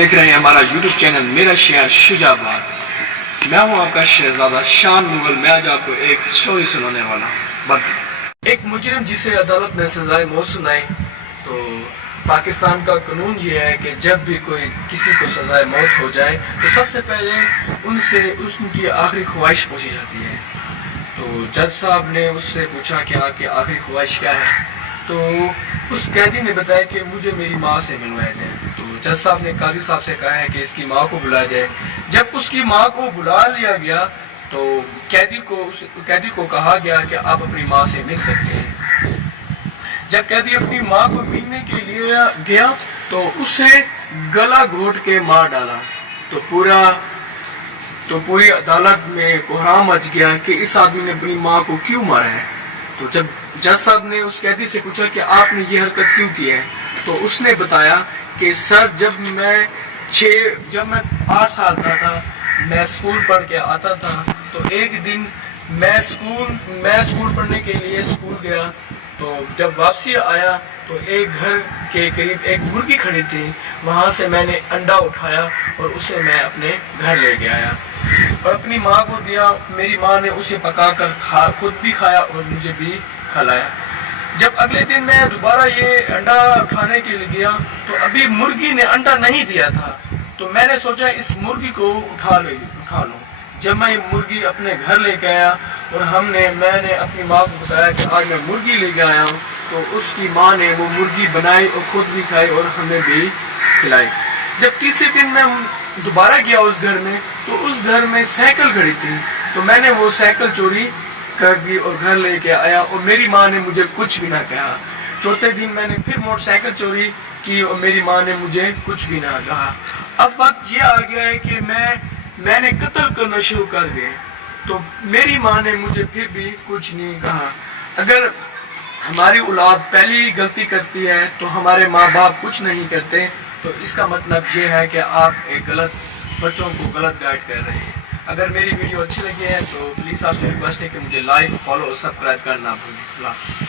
دیکھ رہے ہیں ہمارا یوٹیوب چینل میرا شہر شجاعت. میں ہوں آپ کا شہزادہ شان مغل. میں آج آپ کو ایک اسٹوری سنانے والا ہوں. ایک مجرم جسے عدالت نے سزائے موت سنائی. تو پاکستان کا قانون یہ ہے کہ جب بھی کوئی کسی کو سزائے موت ہو جائے تو سب سے پہلے ان کی آخری خواہش پوچھی جاتی ہے. تو جج صاحب نے اس سے پوچھا کہ آپ کی آخری خواہش کیا ہے. تو اس قیدی نے بتایا کہ مجھے میری ماں سے ملوایا جائے. تو جج صاحب نے قاضی صاحب سے کہا ہے کہ اس کی ماں کو بلایا جائے. جب اس کی ماں کو بلا لیا گیا تو قیدی کو کہا گیا کہ آپ اپنی ماں سے مل سکتے ہیں. جب قیدی اپنی ماں کو ملنے کے لیے گیا تو اسے گلا گھونٹ کے مار ڈالا. تو پوری عدالت میں کوہرام مچ گیا کہ اس آدمی نے اپنی ماں کو کیوں مارا ہے. تو جب جج صاحب نے اس قیدی سے پوچھا کہ آپ نے یہ حرکت کیوں کی ہے تو اس نے بتایا کہ سر جب میں 8 سال کا تھا میں اسکول پڑھ کے آتا تھا. تو ایک دن میں اسکول پڑھنے کے لیے اسکول گیا. تو جب واپسی آیا تو ایک گھر کے قریب ایک مرغی کھڑی تھی. وہاں سے میں نے انڈا اٹھایا اور اسے میں اپنے گھر لے کے آیا اور اپنی ماں کو دیا. میری ماں نے اسے پکا کر خود بھی کھایا اور مجھے بھی کھلایا. جب اگلے دن میں دوبارہ یہ انڈا کھانے کے لیے گیا تو ابھی مرغی نے انڈا نہیں دیا تھا. تو میں نے سوچا اس مرغی کو اٹھا لوں. جب میں یہ مرغی اپنے گھر لے کے آیا اور میں نے اپنی ماں کو بتایا کہ آج میں مرغی لے کے آیا ہوں تو اس کی ماں نے وہ مرغی بنائی اور خود بھی کھائی اور ہمیں بھی کھلائی. جب تیسرے دن میں دوبارہ گیا اس گھر میں تو اس گھر میں سائیکل کھڑی تھی. تو میں نے وہ سائیکل چوری کر دی اور گھر لے کے آیا اور میری ماں نے مجھے کچھ بھی نہ کہا. چوتھے دن میں نے پھر موٹر سائیکل چوری کی اور میری ماں نے مجھے کچھ بھی نہ کہا. اب وقت یہ آ گیا ہے کہ میں نے قتل کرنا شروع کر دیا. تو میری ماں نے مجھے پھر بھی کچھ نہیں کہا. اگر ہماری اولاد پہلی غلطی کرتی ہے تو ہمارے ماں باپ کچھ نہیں کرتے تو اس کا مطلب یہ ہے کہ آپ ایک بچوں کو غلط گائیڈ کر رہے ہیں. اگر میری ویڈیو اچھی لگی ہے تو پلیز آپ سے ریکویسٹ ہے کہ مجھے لائک فالو اور سبسکرائب کرنا بھولیں. اللہ حافظ.